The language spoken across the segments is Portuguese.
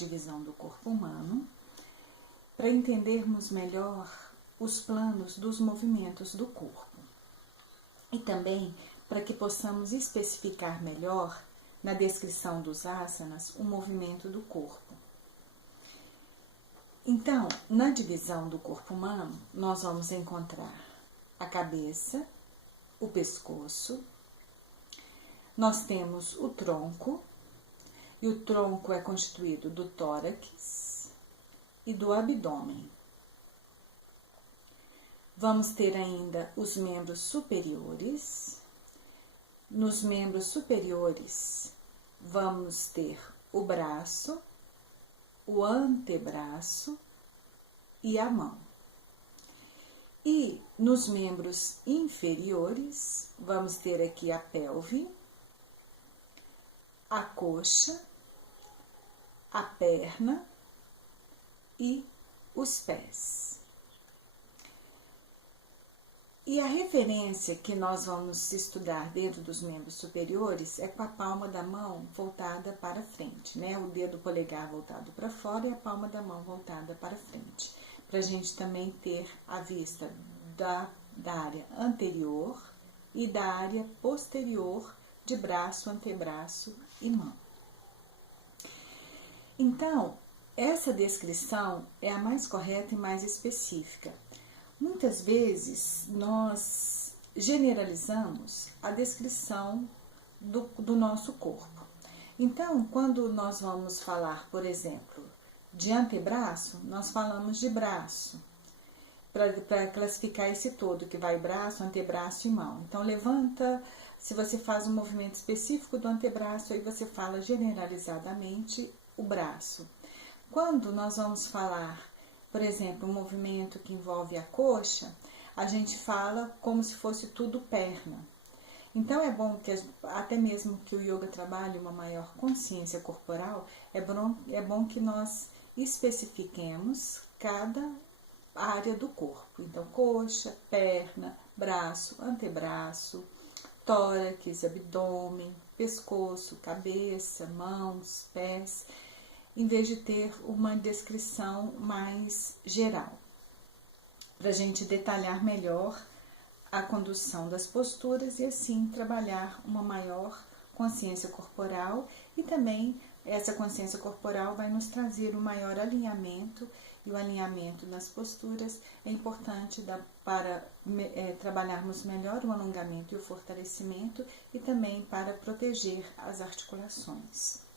divisão do corpo humano para entendermos melhor os planos dos movimentos do corpo e também para que possamos especificar melhor na descrição dos asanas o movimento do corpo. Então, na divisão do corpo humano, nós vamos encontrar a cabeça, o pescoço, nós temos o tronco, e o tronco é constituído do tórax e do abdômen. Vamos ter ainda os membros superiores. Nos membros superiores, vamos ter o braço, o antebraço e a mão. E nos membros inferiores, vamos ter aqui a pelve, a coxa, a perna e os pés. E a referência que nós vamos estudar dentro dos membros superiores é com a palma da mão voltada para frente, né? O dedo polegar voltado para fora e a palma da mão voltada para frente. Para a gente também ter a vista da área anterior e da área posterior de braço, antebraço e mão. Então, essa descrição é a mais correta e mais específica. Muitas vezes nós generalizamos a descrição do nosso corpo. Então, quando nós vamos falar, por exemplo, de antebraço, nós falamos de braço, para classificar esse todo, que vai braço, antebraço e mão. Então, levanta, se você faz um movimento específico do antebraço, aí você fala generalizadamente o braço. Quando nós vamos falar, por exemplo, um movimento que envolve a coxa, a gente fala como se fosse tudo perna. Então é bom que, até mesmo que o yoga trabalhe uma maior consciência corporal, é bom que nós especifiquemos cada área do corpo. Então, coxa, perna, braço, antebraço, tórax, abdômen, pescoço, cabeça, mãos, pés, em vez de ter uma descrição mais geral, para a gente detalhar melhor a condução das posturas e assim trabalhar uma maior consciência corporal, e também essa consciência corporal vai nos trazer um maior alinhamento, e o alinhamento nas posturas é importante para trabalharmos melhor o alongamento e o fortalecimento e também para proteger as articulações.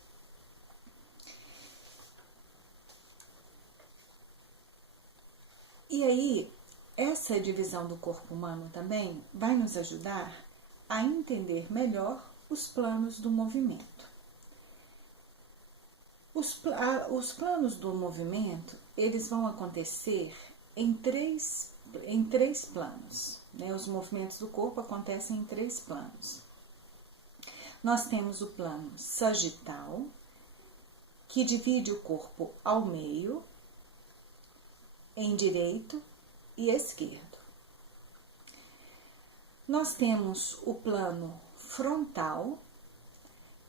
E aí, essa divisão do corpo humano também vai nos ajudar a entender melhor os planos do movimento. Os planos do movimento, eles vão acontecer em três planos, né? Os movimentos do corpo acontecem em 3 planos. Nós temos o plano sagital, que divide o corpo ao meio, em direito e esquerdo. Nós temos o plano frontal,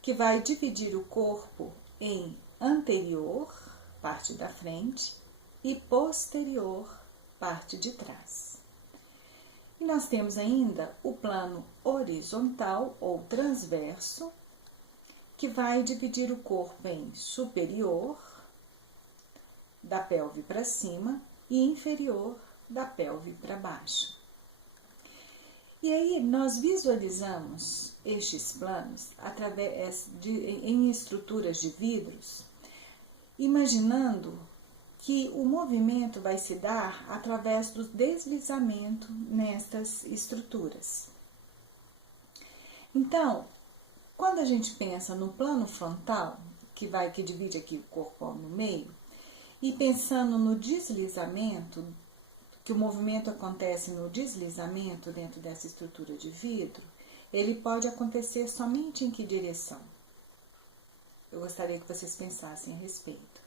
que vai dividir o corpo em anterior, parte da frente, e posterior, parte de trás. E nós temos ainda o plano horizontal ou transverso, que vai dividir o corpo em superior, da pelve para cima, e inferior, da pelve para baixo. E aí nós visualizamos estes planos em estruturas de vidros, imaginando que o movimento vai se dar através do deslizamento nestas estruturas. Então, quando a gente pensa no plano frontal, que divide aqui o corpo no meio, e pensando no deslizamento, que o movimento acontece no deslizamento dentro dessa estrutura de vidro, ele pode acontecer somente em que direção? Eu gostaria que vocês pensassem a respeito.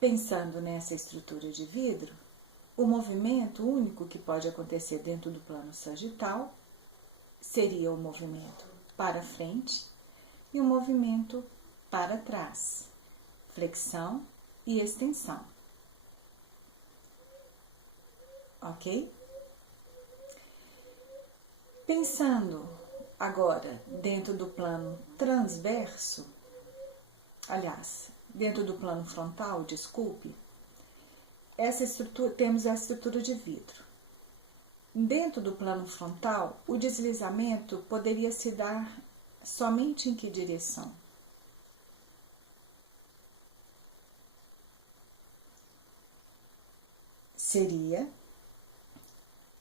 Pensando nessa estrutura de vidro, o movimento único que pode acontecer dentro do plano sagital seria o movimento para frente e o movimento para trás, flexão e extensão. Ok? Pensando agora dentro do plano transverso, aliás, dentro do plano frontal, desculpe, essa estrutura, temos a estrutura de vidro. Dentro do plano frontal, o deslizamento poderia se dar somente em que direção? Seria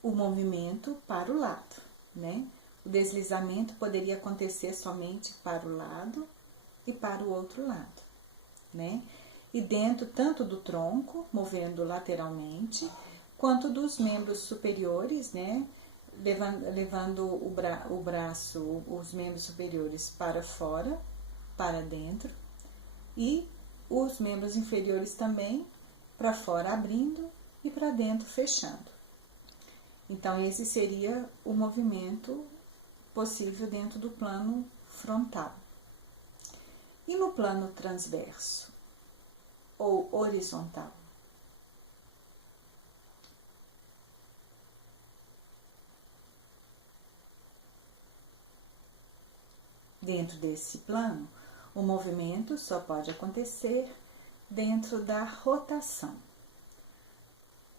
o movimento para o lado, né? O deslizamento poderia acontecer somente para o lado e para o outro lado, né? E dentro tanto do tronco, movendo lateralmente, quanto dos membros superiores, né? Levando o braço, os membros superiores para fora, para dentro, e os membros inferiores também para fora, abrindo, e para dentro, fechando. Então, esse seria o movimento possível dentro do plano frontal. E no plano transverso ou horizontal? Dentro desse plano, o movimento só pode acontecer dentro da rotação,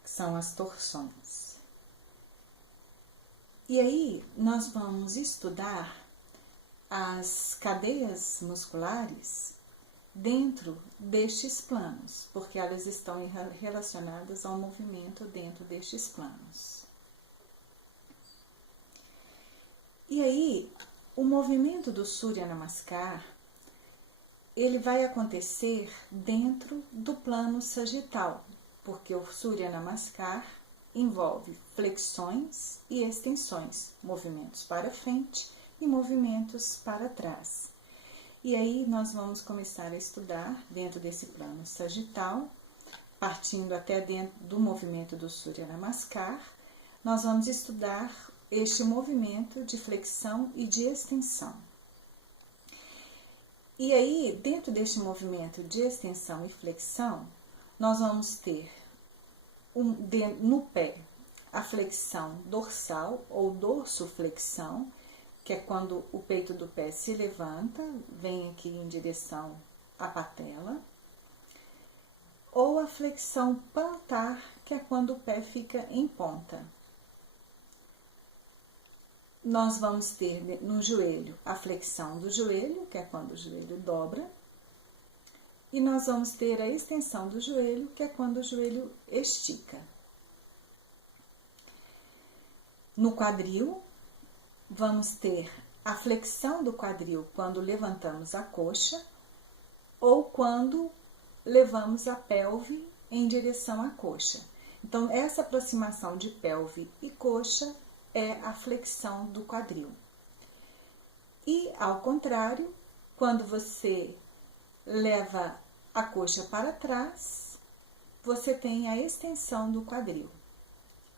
que são as torções. E aí, nós vamos estudar as cadeias musculares dentro destes planos, porque elas estão relacionadas ao movimento dentro destes planos. E aí, o movimento do Surya Namaskar, ele vai acontecer dentro do plano sagital, porque o Surya Namaskar envolve flexões e extensões, movimentos para frente e movimentos para trás. E aí nós vamos começar a estudar dentro desse plano sagital, partindo até dentro do movimento do Surya Namaskar, nós vamos estudar este movimento de flexão e de extensão. E aí, dentro deste movimento de extensão e flexão, nós vamos ter no pé a flexão dorsal ou dorsoflexão, que é quando o peito do pé se levanta, vem aqui em direção à patela, ou a flexão plantar, que é quando o pé fica em ponta. Nós vamos ter no joelho a flexão do joelho, que é quando o joelho dobra, e nós vamos ter a extensão do joelho, que é quando o joelho estica. No quadril, vamos ter a flexão do quadril quando levantamos a coxa ou quando levamos a pelve em direção à coxa. Então, essa aproximação de pelve e coxa é a flexão do quadril. E, ao contrário, quando você leva a coxa para trás, você tem a extensão do quadril.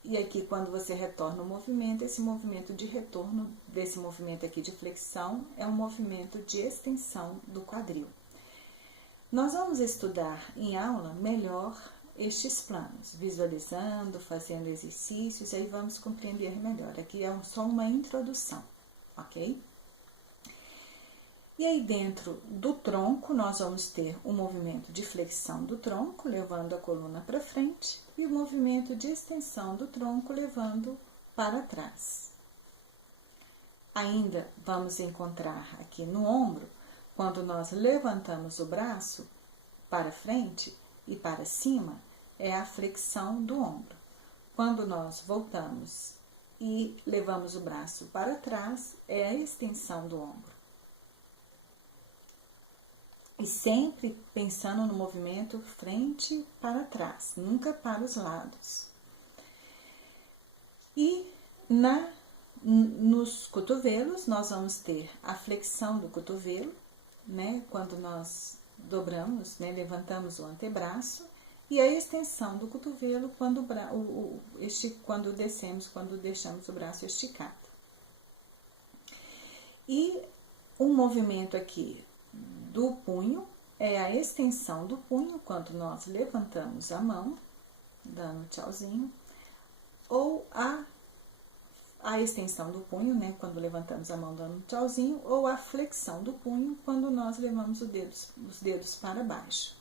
E aqui, quando você retorna o movimento, esse movimento de retorno desse movimento aqui de flexão é um movimento de extensão do quadril. Nós vamos estudar em aula melhor estes planos, visualizando, fazendo exercícios, aí vamos compreender melhor. Aqui é só uma introdução, ok? E aí, dentro do tronco, nós vamos ter o movimento de flexão do tronco, levando a coluna para frente, e o movimento de extensão do tronco, levando para trás. Ainda vamos encontrar aqui no ombro, quando nós levantamos o braço para frente e para cima, é a flexão do ombro. Quando nós voltamos e levamos o braço para trás, é a extensão do ombro. E sempre pensando no movimento frente para trás, nunca para os lados. E nos cotovelos, nós vamos ter a flexão do cotovelo, né? Quando nós dobramos, né? Levantamos o antebraço, e a extensão do cotovelo quando descemos, quando deixamos o braço esticado. E um movimento aqui do punho é a extensão do punho quando nós levantamos a mão, dando tchauzinho, ou a extensão do punho, né, quando levantamos a mão dando tchauzinho, ou a flexão do punho quando nós levamos os dedos para baixo.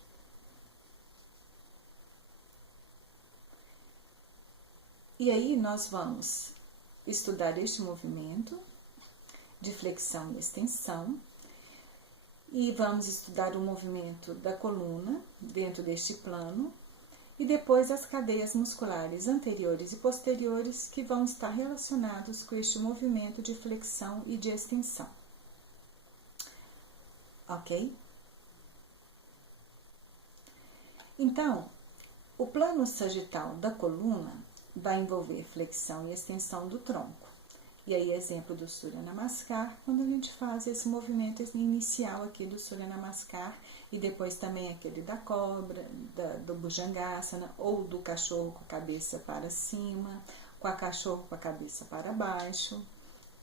E aí nós vamos estudar este movimento de flexão e extensão, e vamos estudar o movimento da coluna dentro deste plano, e depois as cadeias musculares anteriores e posteriores que vão estar relacionados com este movimento de flexão e de extensão. Ok? Então, o plano sagital da coluna vai envolver flexão e extensão do tronco. E aí, exemplo do Surya Namaskar, quando a gente faz esse movimento inicial aqui do Surya Namaskar, e depois também aquele da cobra, do Bhujangasana, ou do cachorro com a cabeça para cima, com a cachorro com a cabeça para baixo,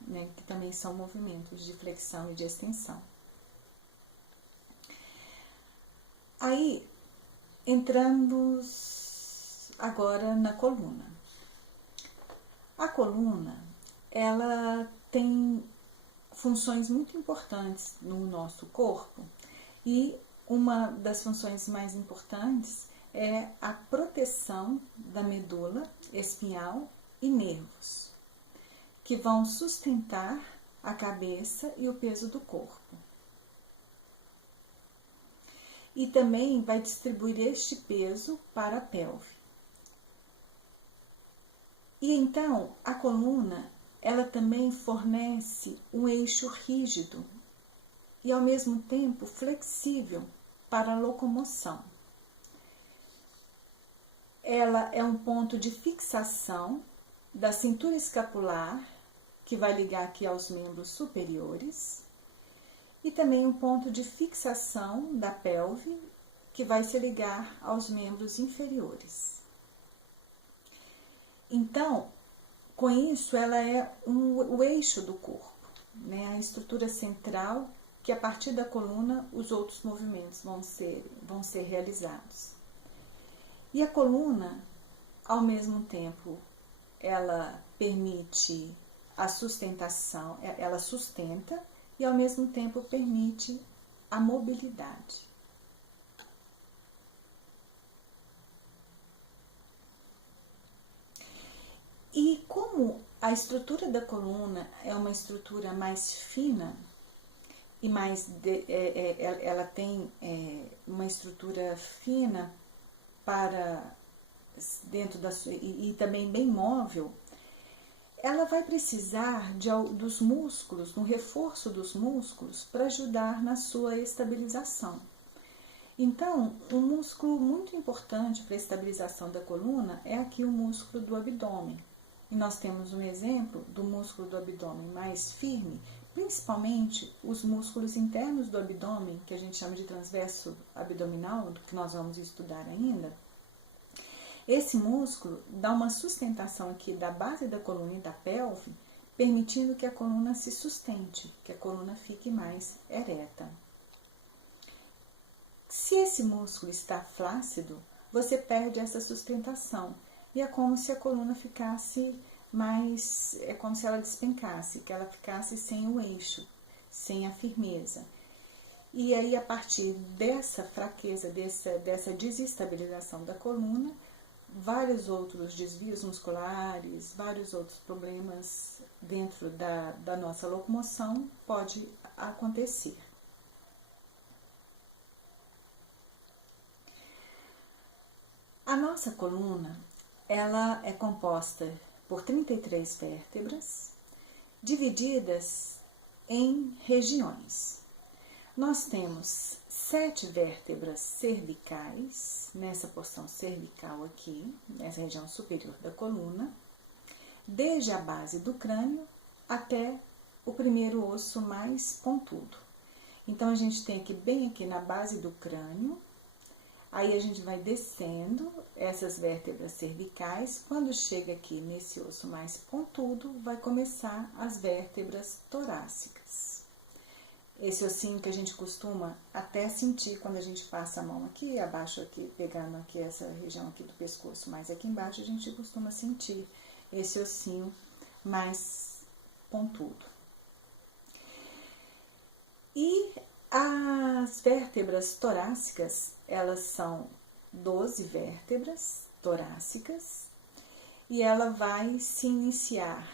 né, que também são movimentos de flexão e de extensão. Aí, entramos agora na coluna. A coluna, ela tem funções muito importantes no nosso corpo, e uma das funções mais importantes é a proteção da medula espinhal e nervos, que vão sustentar a cabeça e o peso do corpo. E também vai distribuir este peso para a pelve. E então, a coluna, ela também fornece um eixo rígido e, ao mesmo tempo, flexível para a locomoção. Ela é um ponto de fixação da cintura escapular, que vai ligar aqui aos membros superiores, e também um ponto de fixação da pelve, que vai se ligar aos membros inferiores. Então, com isso, ela é o eixo do corpo, né? A estrutura central, que a partir da coluna os outros movimentos vão ser realizados. E a coluna, ao mesmo tempo, ela permite a sustentação, ela sustenta e ao mesmo tempo permite a mobilidade. E como a estrutura da coluna é uma estrutura mais fina e ela tem uma estrutura fina para dentro da sua, e também bem móvel, ela vai precisar dos músculos, do reforço dos músculos para ajudar na sua estabilização. Então, um músculo muito importante para a estabilização da coluna é aqui o músculo do abdômen. E nós temos um exemplo do músculo do abdômen mais firme, principalmente os músculos internos do abdômen, que a gente chama de transverso abdominal, que nós vamos estudar ainda. Esse músculo dá uma sustentação aqui da base da coluna e da pelve, permitindo que a coluna se sustente, que a coluna fique mais ereta. Se esse músculo está flácido, você perde essa sustentação. E é como se a coluna ficasse é como se ela despencasse, que ela ficasse sem o eixo, sem a firmeza. E aí, a partir dessa fraqueza, dessa desestabilização da coluna, vários outros desvios musculares, vários outros problemas dentro da nossa locomoção pode acontecer. A nossa coluna, ela é composta por 33 vértebras, divididas em regiões. Nós temos 7 vértebras cervicais, nessa porção cervical aqui, nessa região superior da coluna, desde a base do crânio até o primeiro osso mais pontudo. Então, a gente tem aqui, bem aqui na base do crânio, Aí a gente vai descendo essas vértebras cervicais. Quando chega aqui nesse osso mais pontudo, vai começar as vértebras torácicas. Esse ossinho que a gente costuma até sentir quando a gente passa a mão aqui, abaixo aqui, pegando aqui essa região aqui do pescoço, mais aqui embaixo, a gente costuma sentir esse ossinho mais pontudo. E as vértebras torácicas, elas são 12 vértebras torácicas e ela vai se iniciar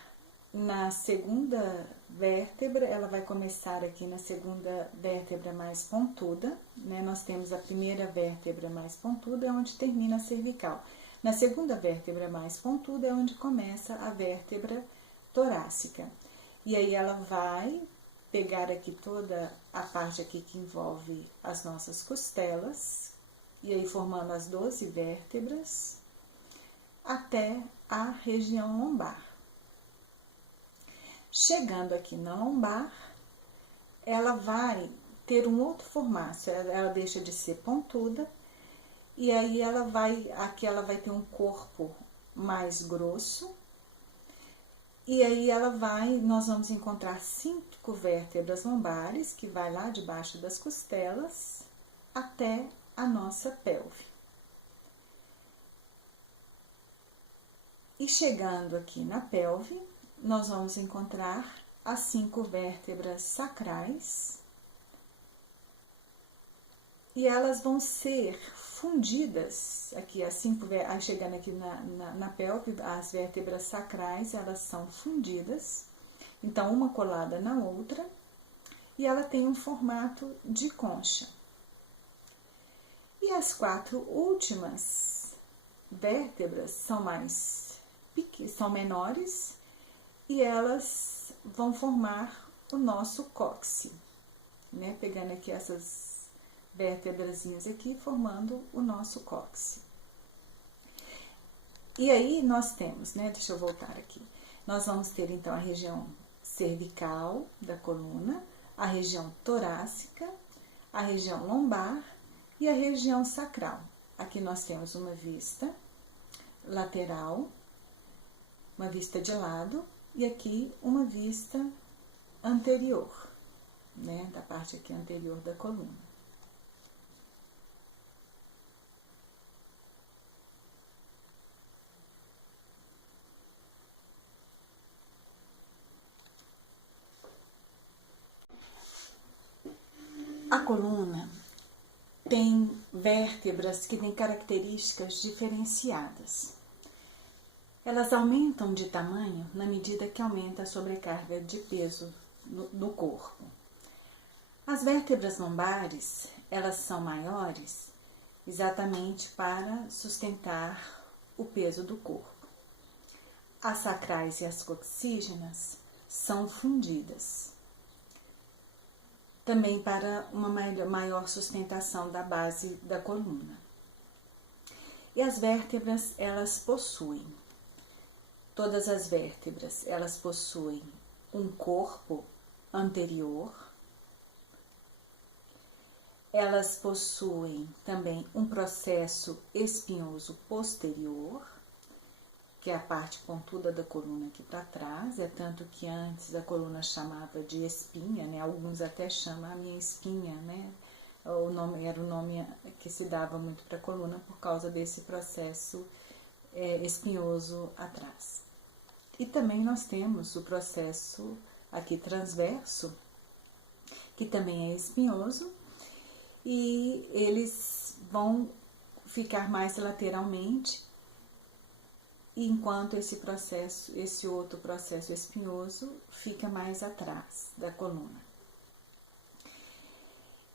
na segunda vértebra, ela vai começar aqui na segunda vértebra mais pontuda, né? Nós temos a primeira vértebra mais pontuda, é onde termina a cervical. Na segunda vértebra mais pontuda é onde começa a vértebra torácica. E aí ela vai pegar aqui toda a parte aqui que envolve as nossas costelas, e aí formando as 12 vértebras, até a região lombar. Chegando aqui na lombar, ela vai ter um outro formato, ela deixa de ser pontuda, e aí aqui ela vai ter um corpo mais grosso, e aí nós vamos encontrar 5 vértebras lombares, que vai lá debaixo das costelas, até a nossa pelve. E chegando aqui na pelve, nós vamos encontrar as 5 vértebras sacrais, e elas vão ser fundidas, aqui as 5, chegando aqui na pelve, as vértebras sacrais, elas são fundidas, então uma colada na outra, e ela tem um formato de concha. E as 4 últimas vértebras são menores, e elas vão formar o nosso cóccix, né? Pegando aqui essas vértebrazinhas aqui, formando o nosso cóccix. E aí nós temos, né? Deixa eu voltar aqui. Nós vamos ter então a região cervical da coluna, a região torácica, a região lombar e a região sacral. Aqui nós temos uma vista lateral, uma vista de lado, e aqui uma vista anterior, né? Da parte aqui anterior da coluna. A coluna tem vértebras que têm características diferenciadas. Elas aumentam de tamanho na medida que aumenta a sobrecarga de peso no corpo. As vértebras lombares, elas são maiores exatamente para sustentar o peso do corpo. As sacrais e as coxígenas são fundidas, também para uma maior sustentação da base da coluna. E as vértebras, todas as vértebras, elas possuem um corpo anterior, elas possuem também um processo espinhoso posterior, que é a parte pontuda da coluna aqui para trás, é tanto que antes a coluna chamava de espinha, né? Alguns até chamam a minha espinha, né? Era o nome que se dava muito para a coluna por causa desse processo espinhoso atrás. E também nós temos o processo aqui transverso, que também é espinhoso, e eles vão ficar mais lateralmente, enquanto esse outro processo espinhoso fica mais atrás da coluna.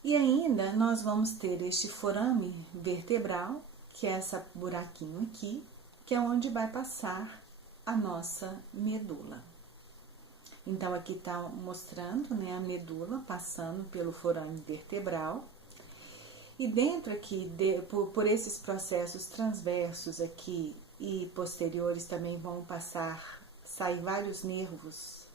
E ainda nós vamos ter este forame vertebral, que é esse buraquinho aqui, que é onde vai passar a nossa medula. Então aqui está mostrando, né, a medula passando pelo forame vertebral. E dentro aqui, por esses processos transversos aqui e posteriores, também vão sair vários nervos,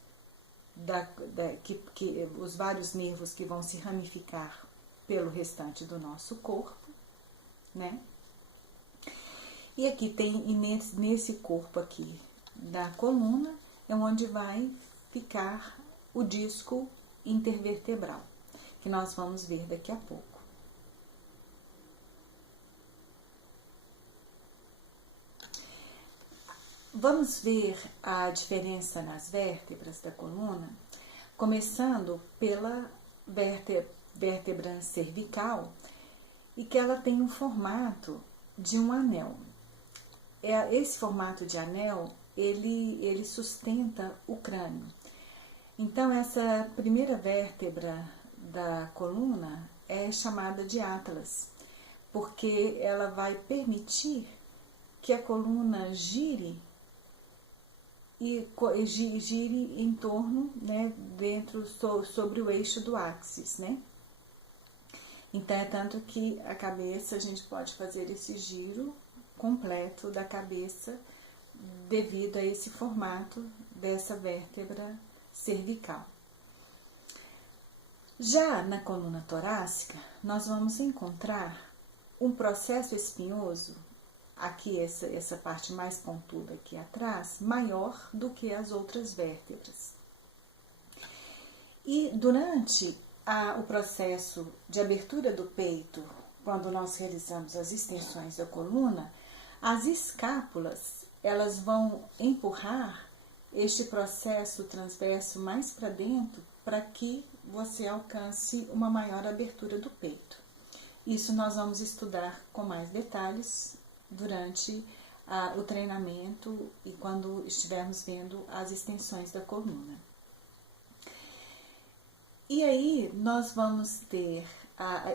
os vários nervos que vão se ramificar pelo restante do nosso corpo, né? E aqui tem, nesse corpo aqui da coluna, é onde vai ficar o disco intervertebral, que nós vamos ver daqui a pouco. Vamos ver a diferença nas vértebras da coluna, começando pela vértebra cervical, e que ela tem um formato de um anel. Esse formato de anel, ele sustenta o crânio. Então, essa primeira vértebra da coluna é chamada de Atlas, porque ela vai permitir que a coluna gire em torno, né, sobre o eixo do áxis, né? Então, é tanto que a cabeça, a gente pode fazer esse giro completo da cabeça devido a esse formato dessa vértebra cervical. Já na coluna torácica, nós vamos encontrar um processo espinhoso, aqui essa parte mais pontuda aqui atrás, maior do que as outras vértebras. E durante o processo de abertura do peito, quando nós realizamos as extensões da coluna, as escápulas, elas vão empurrar este processo transverso mais para dentro para que você alcance uma maior abertura do peito. Isso nós vamos estudar com mais detalhes durante o treinamento e quando estivermos vendo as extensões da coluna. E aí nós vamos ter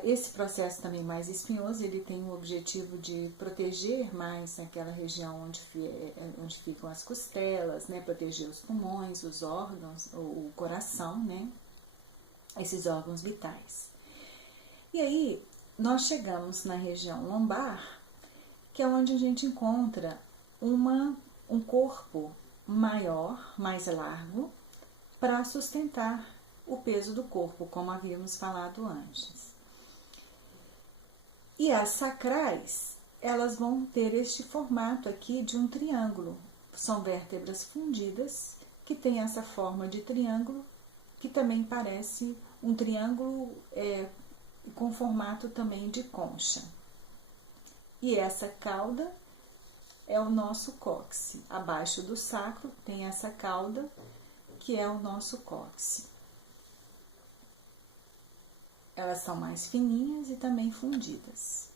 esse processo também mais espinhoso, ele tem o objetivo de proteger mais aquela região onde ficam as costelas, né, proteger os pulmões, os órgãos, o coração, né, esses órgãos vitais. E aí nós chegamos na região lombar, que é onde a gente encontra um corpo maior, mais largo, para sustentar o peso do corpo, como havíamos falado antes. E as sacrais, elas vão ter este formato aqui de um triângulo. São vértebras fundidas que têm essa forma de triângulo, que também parece um triângulo com formato também de concha. E essa cauda é o nosso cóccix. Abaixo do sacro tem essa cauda, que é o nosso cóccix. Elas são mais fininhas e também fundidas.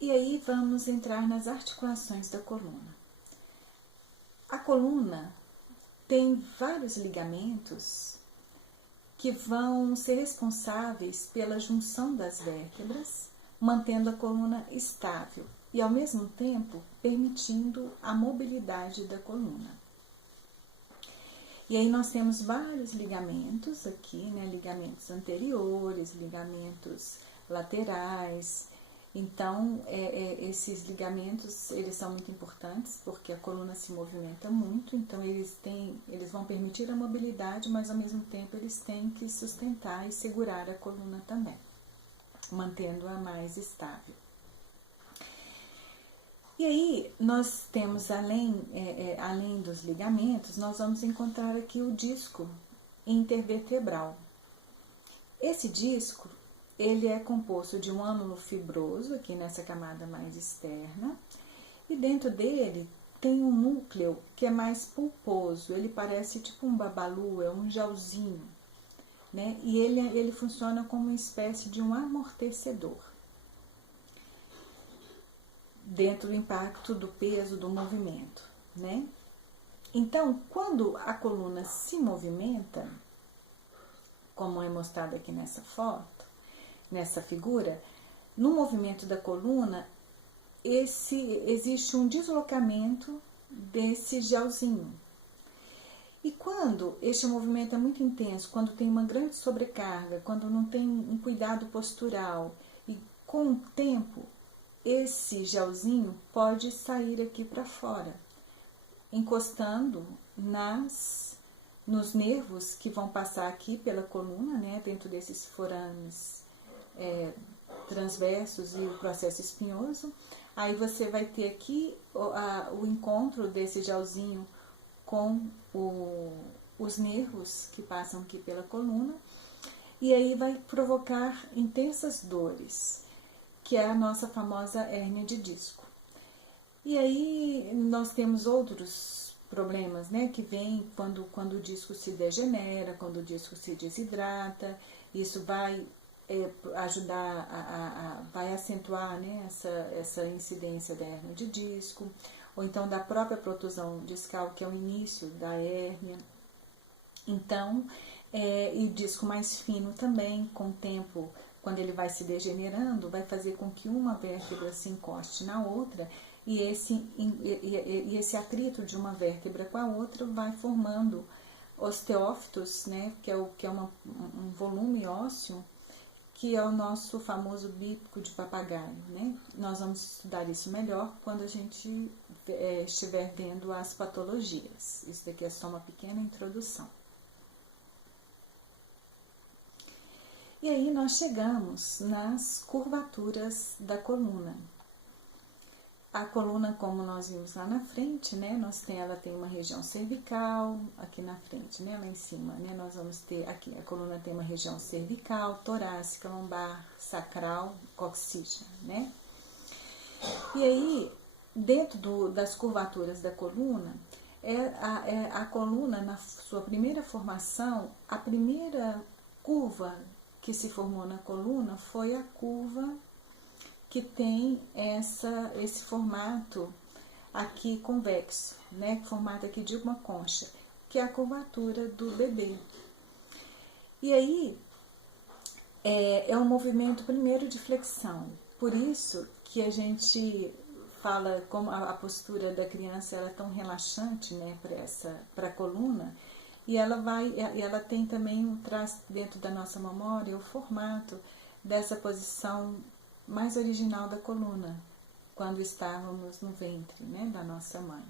E aí vamos entrar nas articulações da coluna. A coluna tem vários ligamentos que vão ser responsáveis pela junção das vértebras, mantendo a coluna estável e, ao mesmo tempo, permitindo a mobilidade da coluna. E aí nós temos vários ligamentos aqui, né? Ligamentos anteriores, ligamentos laterais. Então, esses ligamentos, eles são muito importantes porque a coluna se movimenta muito, então eles vão permitir a mobilidade, mas ao mesmo tempo eles têm que sustentar e segurar a coluna também, mantendo-a mais estável. E aí, nós temos, além dos ligamentos, nós vamos encontrar aqui o disco intervertebral. Esse disco, ele é composto de um ânulo fibroso, aqui nessa camada mais externa, e dentro dele tem um núcleo que é mais pulposo, ele parece tipo um babalu, é um gelzinho, né? E ele funciona como uma espécie de um amortecedor, dentro do impacto do peso do movimento, né? Então, quando a coluna se movimenta, como é mostrado aqui nessa foto, nessa figura, no movimento da coluna, existe um deslocamento desse gelzinho. E quando este movimento é muito intenso, quando tem uma grande sobrecarga, quando não tem um cuidado postural, e com o tempo, esse gelzinho pode sair aqui para fora, encostando nos nervos que vão passar aqui pela coluna, né, dentro desses forames transversos e o processo espinhoso. Aí você vai ter aqui o encontro desse gelzinho com os nervos que passam aqui pela coluna, e aí vai provocar intensas dores, que é a nossa famosa hérnia de disco. E aí nós temos outros problemas, né, que vem quando o disco se degenera, quando o disco se desidrata. Isso vai ajudar, vai acentuar, né, essa incidência da hérnia de disco, ou então da própria protusão discal, que é o início da hérnia. Então, e o disco mais fino também, com o tempo, quando ele vai se degenerando, vai fazer com que uma vértebra se encoste na outra, e esse atrito de uma vértebra com a outra vai formando osteófitos, né, que é um volume ósseo, que é o nosso famoso bico de papagaio, né? Nós vamos estudar isso melhor quando a gente estiver vendo as patologias. Isso daqui é só uma pequena introdução. E aí nós chegamos nas curvaturas da coluna. A coluna, como nós vimos lá na frente, né, ela tem uma região cervical, aqui na frente, né, lá em cima, né, nós vamos ter aqui, a coluna tem uma região cervical, torácica, lombar, sacral, coxígea, né. E aí, dentro das curvaturas da coluna, a coluna, na sua primeira formação, a primeira curva que se formou na coluna foi a curva que tem esse formato aqui convexo, né? Formato aqui de uma concha, que é a curvatura do bebê. E aí é um movimento primeiro de flexão. Por isso que a gente fala como a postura da criança ela é tão relaxante, né, para a coluna. E ela tem também traz dentro da nossa memória o formato dessa posição mais original da coluna, quando estávamos no ventre, né, da nossa mãe.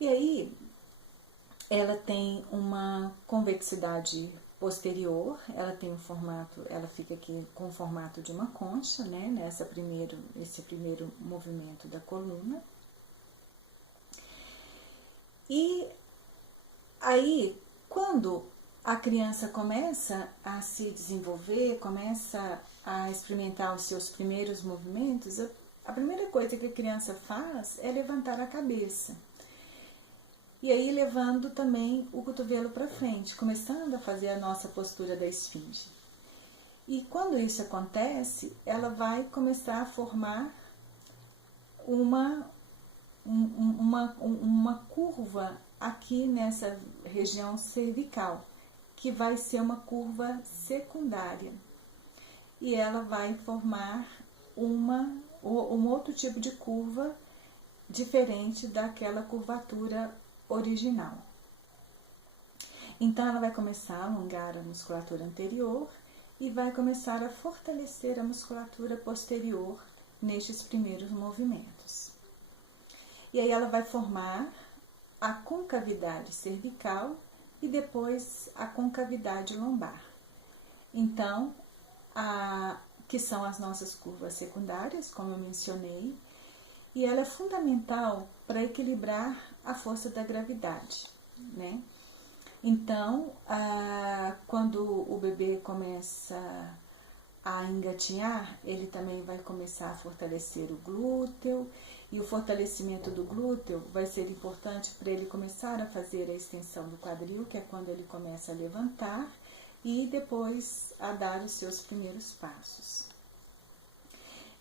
E aí, ela tem uma convexidade posterior, ela tem um formato, ela fica aqui com o formato de uma concha, né, esse primeiro movimento da coluna. E aí, quando a criança começa a se desenvolver, começa a experimentar os seus primeiros movimentos, a primeira coisa que a criança faz é levantar a cabeça. E aí levando também o cotovelo para frente, começando a fazer a nossa postura da esfinge. E quando isso acontece, ela vai começar a formar uma curva aqui nessa região cervical, que vai ser uma curva secundária. E ela vai formar um outro tipo de curva diferente daquela curvatura original. Então, ela vai começar a alongar a musculatura anterior e vai começar a fortalecer a musculatura posterior nestes primeiros movimentos. E aí ela vai formar a concavidade cervical e depois a concavidade lombar. Então, que são as nossas curvas secundárias, como eu mencionei, e ela é fundamental para equilibrar a força da gravidade, né? Então, quando o bebê começa a engatinhar, ele também vai começar a fortalecer o glúteo, e o fortalecimento do glúteo vai ser importante para ele começar a fazer a extensão do quadril, que é quando ele começa a levantar, e depois a dar os seus primeiros passos.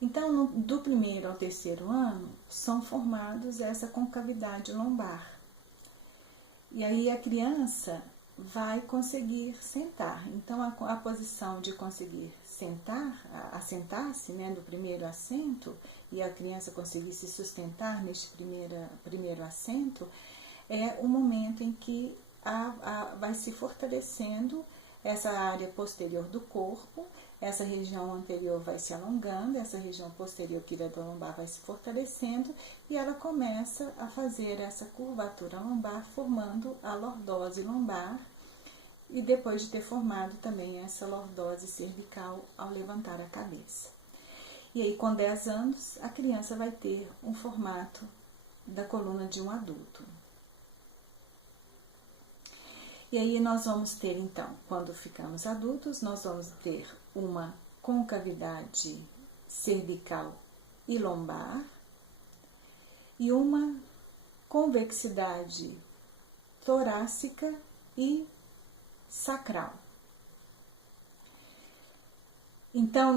Então, do primeiro ao terceiro ano, são formados essa concavidade lombar. E aí a criança vai conseguir sentar. Então, a posição de conseguir assentar-se, né, do primeiro assento, e a criança conseguir se sustentar neste primeiro assento, é o momento em que vai se fortalecendo essa área posterior do corpo, essa região anterior vai se alongando, essa região posterior aqui da lombar vai se fortalecendo e ela começa a fazer essa curvatura lombar, formando a lordose lombar e depois de ter formado também essa lordose cervical ao levantar a cabeça. E aí, com 10 anos, a criança vai ter um formato da coluna de um adulto. E aí nós vamos ter, então, quando ficamos adultos, nós vamos ter uma concavidade cervical e lombar e uma convexidade torácica e sacral. Então,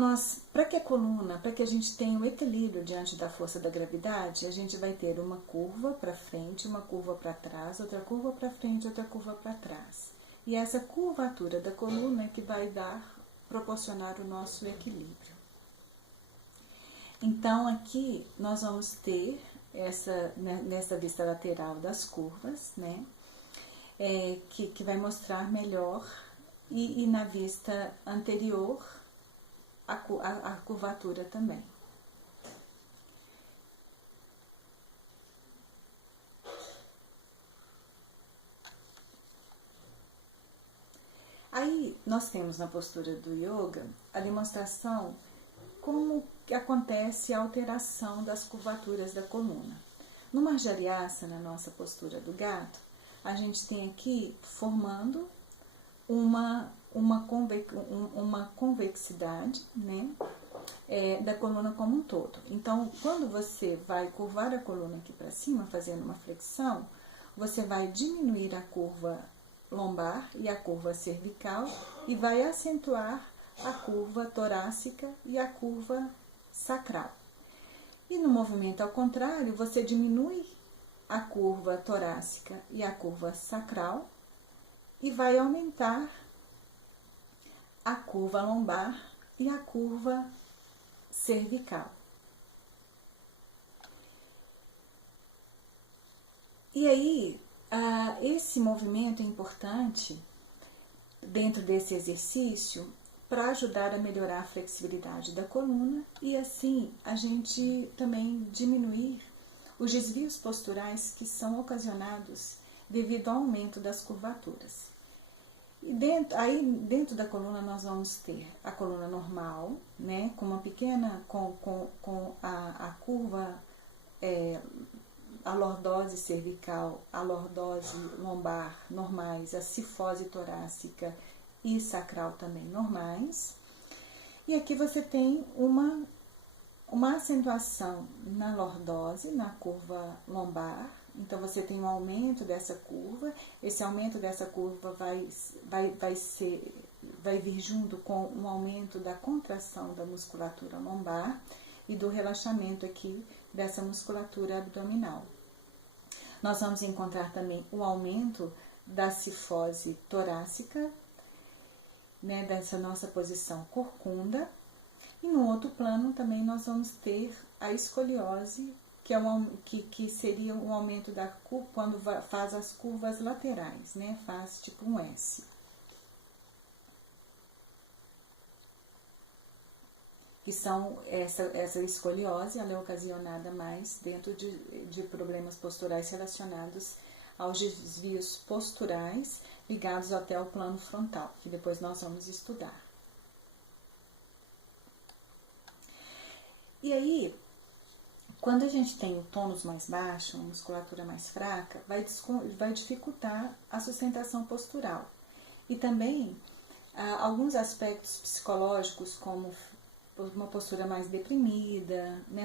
para que a coluna, para que a gente tenha o equilíbrio diante da força da gravidade, a gente vai ter uma curva para frente, uma curva para trás, outra curva para frente, outra curva para trás. E essa curvatura da coluna é que vai proporcionar o nosso equilíbrio. Então, aqui nós vamos ter nessa vista lateral das curvas, né? Que vai mostrar melhor e na vista anterior a curvatura também. Aí nós temos na postura do yoga a demonstração como que acontece a alteração das curvaturas da coluna. No Marjariasana, na nossa postura do gato, a gente tem aqui formando uma convexidade, né, da coluna como um todo. Então, quando você vai curvar a coluna aqui para cima, fazendo uma flexão, você vai diminuir a curva lombar e a curva cervical e vai acentuar a curva torácica e a curva sacral. E no movimento ao contrário, você diminui a curva torácica e a curva sacral e vai aumentar a curva lombar e a curva cervical. E aí, esse movimento é importante dentro desse exercício para ajudar a melhorar a flexibilidade da coluna e assim a gente também diminuir os desvios posturais que são ocasionados devido ao aumento das curvaturas. E dentro da coluna nós vamos ter a coluna normal, né, com uma pequena, com a curva, a lordose cervical, a lordose lombar normais, a cifose torácica e sacral também normais. E aqui você tem uma acentuação na lordose, na curva lombar. Então, você tem um aumento dessa curva, esse aumento dessa curva vai vir junto com um aumento da contração da musculatura lombar e do relaxamento aqui dessa musculatura abdominal. Nós vamos encontrar também o aumento da cifose torácica, né, dessa nossa posição corcunda. E no outro plano também nós vamos ter a escoliose, que seria um aumento da curva quando faz as curvas laterais, né? Faz tipo um S. Que são essa escoliose, ela é ocasionada mais dentro de problemas posturais relacionados aos desvios posturais ligados até ao plano frontal, que depois nós vamos estudar. E aí, quando a gente tem o tônus mais baixo, uma musculatura mais fraca, vai dificultar a sustentação postural. E também alguns aspectos psicológicos, como uma postura mais deprimida, né,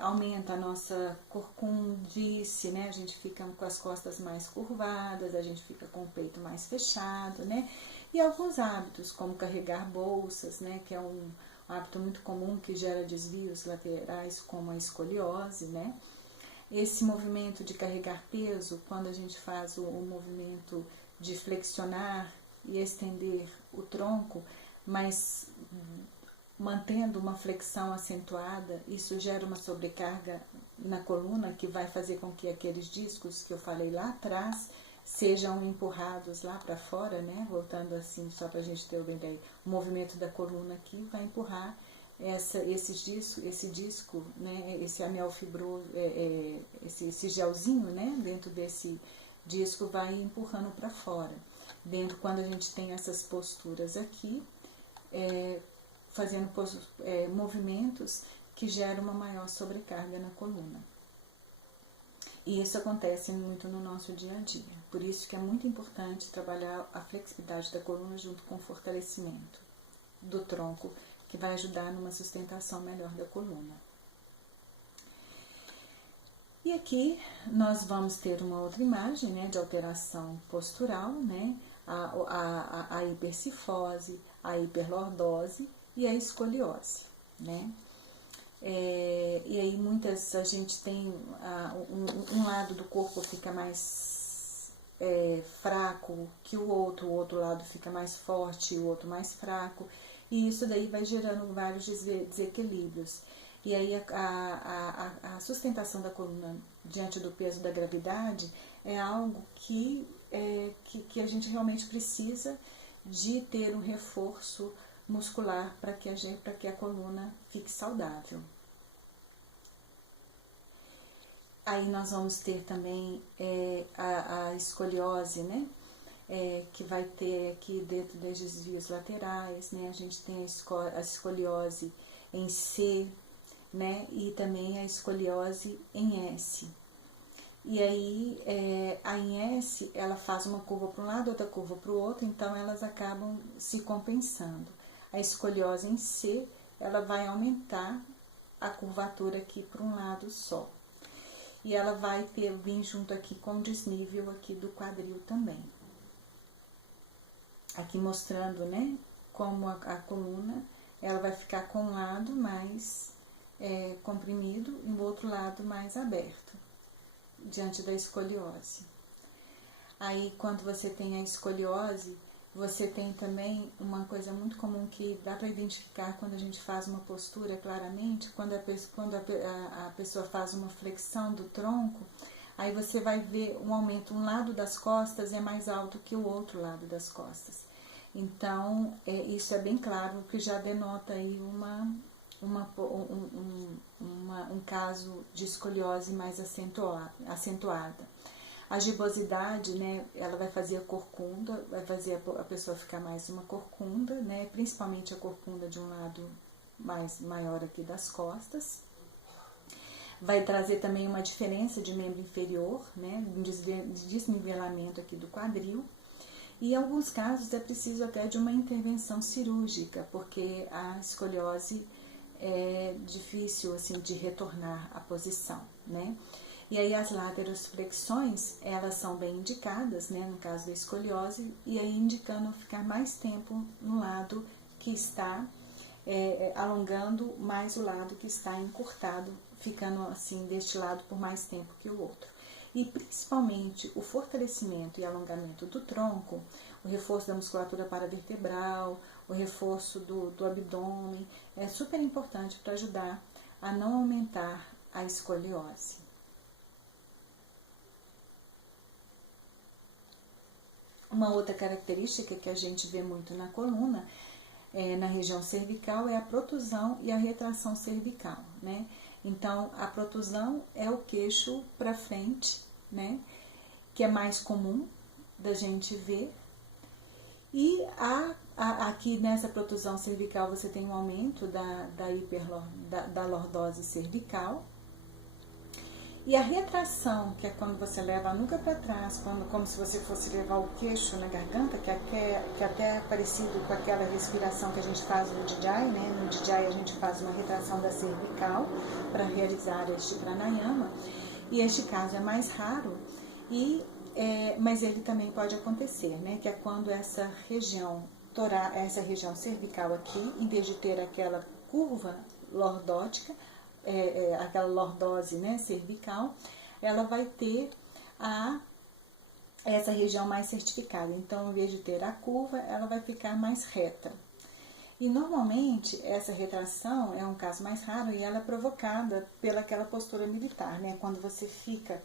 aumenta a nossa corcundice, né, a gente fica com as costas mais curvadas, a gente fica com o peito mais fechado, né, e alguns hábitos, como carregar bolsas, né, que é um hábito muito comum que gera desvios laterais, como a escoliose, né? Esse movimento de carregar peso, quando a gente faz o movimento de flexionar e estender o tronco, mas mantendo uma flexão acentuada, isso gera uma sobrecarga na coluna que vai fazer com que aqueles discos que eu falei lá atrás sejam empurrados lá para fora, né? Voltando assim, só para a gente ter uma ideia, o movimento da coluna aqui vai empurrar esse disco, né? Esse anel fibroso, esse gelzinho, né? Dentro desse disco vai empurrando para fora. Dentro, quando a gente tem essas posturas aqui, fazendo movimentos que geram uma maior sobrecarga na coluna. E isso acontece muito no nosso dia a dia. Por isso que é muito importante trabalhar a flexibilidade da coluna junto com o fortalecimento do tronco, que vai ajudar numa sustentação melhor da coluna. E aqui nós vamos ter uma outra imagem, né, de alteração postural, né, a hipercifose, a hiperlordose e a escoliose, né. E aí a gente tem um lado do corpo fica mais fraco que o outro lado fica mais forte, o outro mais fraco, e isso daí vai gerando vários desequilíbrios. E aí a sustentação da coluna diante do peso da gravidade é algo que a gente realmente precisa de ter um reforço muscular para que a coluna fique saudável. Aí nós vamos ter também a escoliose, né? Que vai ter aqui dentro dos desvios laterais, né? A gente tem a escoliose em C, né? E também a escoliose em S. E aí a em S ela faz uma curva para um lado, outra curva para o outro, então elas acabam se compensando. A escoliose em C, ela vai aumentar a curvatura aqui para um lado só. E ela vai vir junto aqui com o desnível aqui do quadril também. Aqui mostrando, né, como a coluna, ela vai ficar com um lado mais comprimido e o outro lado mais aberto, diante da escoliose. Aí, quando você tem a escoliose, você tem também uma coisa muito comum que dá para identificar quando a gente faz uma postura claramente, quando a pessoa faz uma flexão do tronco, aí você vai ver um aumento, um lado das costas é mais alto que o outro lado das costas. Então, isso é bem claro, que já denota aí um caso de escoliose mais acentuada. A gibosidade, né, ela vai fazer a corcunda, vai fazer a pessoa ficar mais uma corcunda, né, principalmente a corcunda de um lado maior aqui das costas. Vai trazer também uma diferença de membro inferior, né, um desnivelamento aqui do quadril. E em alguns casos é preciso até de uma intervenção cirúrgica, porque a escoliose é difícil assim de retornar à posição, né? E aí as lateroflexões, elas são bem indicadas, né, no caso da escoliose, e aí indicando ficar mais tempo no lado que está alongando mais o lado que está encurtado, ficando assim deste lado por mais tempo que o outro. E principalmente o fortalecimento e alongamento do tronco, o reforço da musculatura paravertebral, o reforço do abdômen, é super importante para ajudar a não aumentar a escoliose. Uma outra característica que a gente vê muito na coluna, na região cervical, é a protusão e a retração cervical, né? Então, a protusão é o queixo para frente, né? Que é mais comum da gente ver. E aqui nessa protusão cervical você tem um aumento da lordose cervical. E a retração, que é quando você leva a nuca para trás, como se você fosse levar o queixo na garganta, que até é parecido com aquela respiração que a gente faz no DJI, né? No DJI a gente faz uma retração da cervical para realizar este pranayama. E este caso é mais raro, mas ele também pode acontecer, né? Que é quando essa região cervical aqui, em vez de ter aquela curva lordótica, aquela lordose, né, cervical, ela vai ter essa região mais certificada. Então, em vez de ter a curva, ela vai ficar mais reta. E normalmente essa retração é um caso mais raro e ela é provocada pelaquela postura militar, né? Quando você fica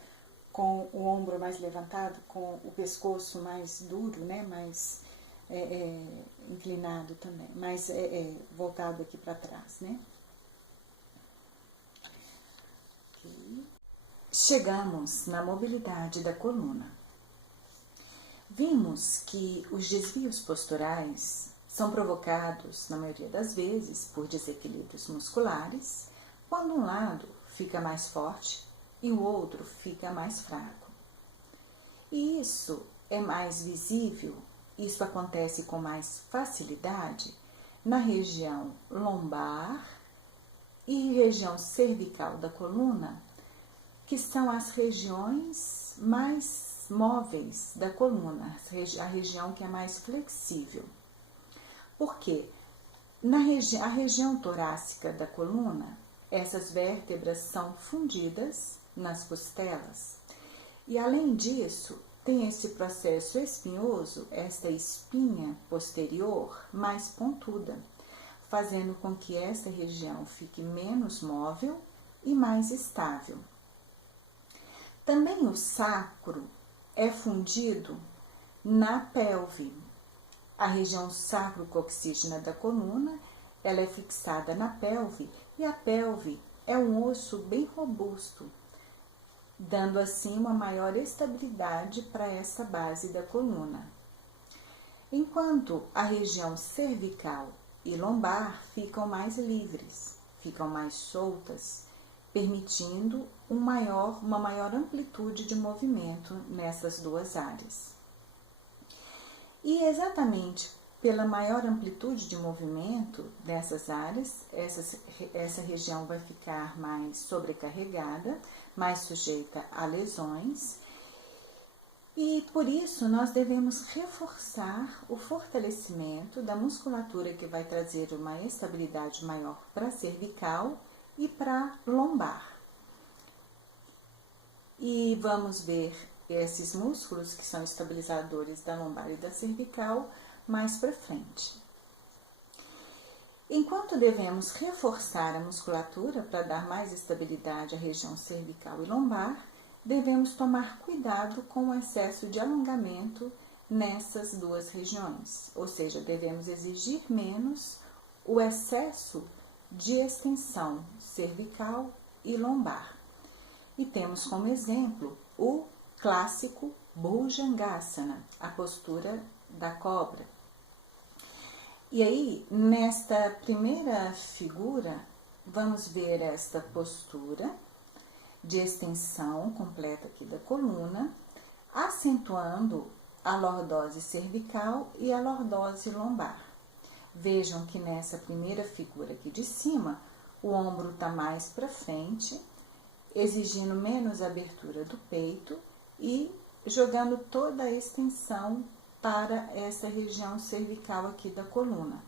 com o ombro mais levantado, com o pescoço mais duro, né? Mais inclinado também, mais voltado aqui para trás, né? Okay. Chegamos na mobilidade da coluna. Vimos que os desvios posturais são provocados, na maioria das vezes, por desequilíbrios musculares, quando um lado fica mais forte e o outro fica mais fraco. E isso é mais visível, isso acontece com mais facilidade na região lombar e região cervical da coluna, que são as regiões mais móveis da coluna, a região que é mais flexível. Por quê? A região torácica da coluna, essas vértebras são fundidas nas costelas. E além disso, tem esse processo espinhoso, esta espinha posterior mais pontuda, fazendo com que essa região fique menos móvel e mais estável. Também o sacro é fundido na pelve. A região sacro-coxígena da coluna, ela é fixada na pelve, e a pelve é um osso bem robusto, dando assim uma maior estabilidade para essa base da coluna. Enquanto a região cervical e lombar ficam mais livres, ficam mais soltas, permitindo uma maior amplitude de movimento nessas duas áreas. E exatamente pela maior amplitude de movimento dessas áreas, essa região vai ficar mais sobrecarregada, mais sujeita a lesões, e por isso nós devemos reforçar o fortalecimento da musculatura que vai trazer uma estabilidade maior para a cervical e para a lombar. E vamos ver esses músculos que são estabilizadores da lombar e da cervical mais para frente. Enquanto devemos reforçar a musculatura para dar mais estabilidade à região cervical e lombar, devemos tomar cuidado com o excesso de alongamento nessas duas regiões, ou seja, devemos exigir menos o excesso de extensão cervical e lombar. E temos como exemplo o clássico Bhujangasana, a postura da cobra. E aí, nesta primeira figura, vamos ver esta postura de extensão completa aqui da coluna, acentuando a lordose cervical e a lordose lombar. Vejam que nessa primeira figura aqui de cima, o ombro está mais para frente, exigindo menos abertura do peito e jogando toda a extensão para essa região cervical aqui da coluna.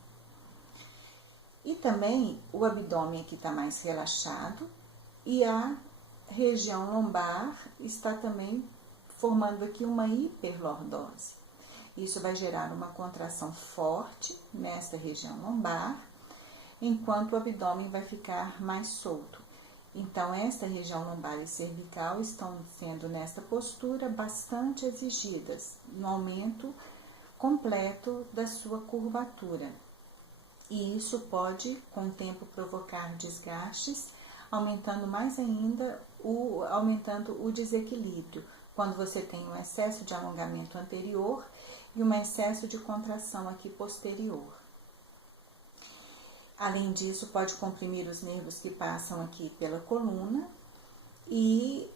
E também o abdômen aqui está mais relaxado e a região lombar está também formando aqui uma hiperlordose. Isso vai gerar uma contração forte nesta região lombar, enquanto o abdômen vai ficar mais solto. Então, esta região lombar e cervical estão sendo, nesta postura, bastante exigidas, no aumento completo da sua curvatura. E isso pode, com o tempo, provocar desgastes, aumentando mais ainda aumentando o desequilíbrio, quando você tem um excesso de alongamento anterior e um excesso de contração aqui posterior. Além disso, pode comprimir os nervos que passam aqui pela coluna e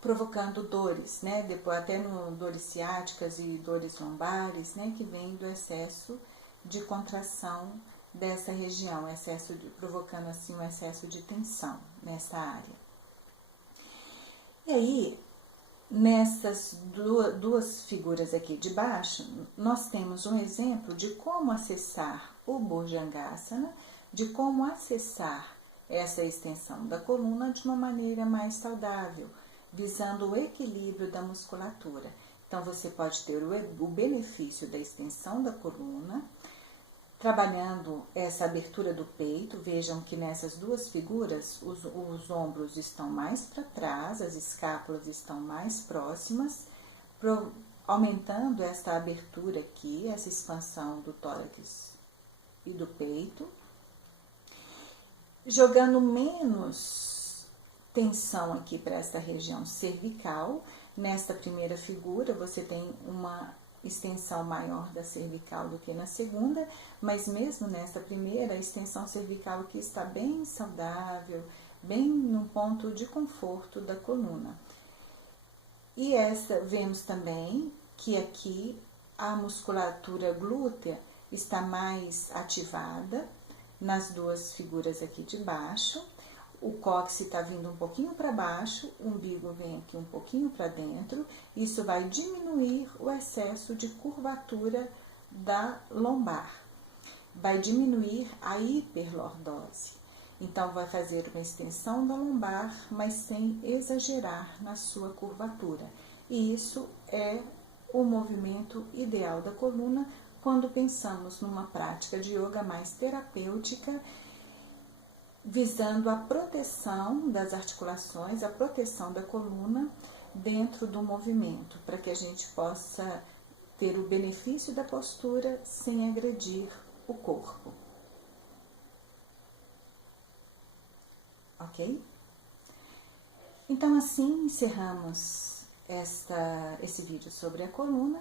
provocando dores, né? Depois, até dores ciáticas e dores lombares, né? Que vem do excesso de contração dessa região, provocando assim um excesso de tensão nessa área. E aí, nessas duas figuras aqui de baixo, nós temos um exemplo de como acessar o Bhujangasana, de como acessar essa extensão da coluna de uma maneira mais saudável, visando o equilíbrio da musculatura. Então, você pode ter o benefício da extensão da coluna, trabalhando essa abertura do peito. Vejam que nessas duas figuras os ombros estão mais para trás, as escápulas estão mais próximas, aumentando esta abertura aqui, essa expansão do tórax e do peito, jogando menos tensão aqui para esta região cervical. Nesta primeira figura você tem uma extensão maior da cervical do que na segunda, mas mesmo nesta primeira, a extensão cervical aqui está bem saudável, bem no ponto de conforto da coluna. E vemos também que aqui a musculatura glútea está mais ativada nas duas figuras aqui de baixo. O cóccix está vindo um pouquinho para baixo, o umbigo vem aqui um pouquinho para dentro. Isso vai diminuir o excesso de curvatura da lombar, vai diminuir a hiperlordose. Então, vai fazer uma extensão da lombar, mas sem exagerar na sua curvatura. E isso é o movimento ideal da coluna quando pensamos numa prática de yoga mais terapêutica, visando a proteção das articulações, a proteção da coluna dentro do movimento, para que a gente possa ter o benefício da postura sem agredir o corpo. Ok? Então, assim encerramos esse vídeo sobre a coluna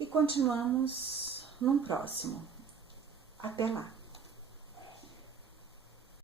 e continuamos num próximo. Até lá!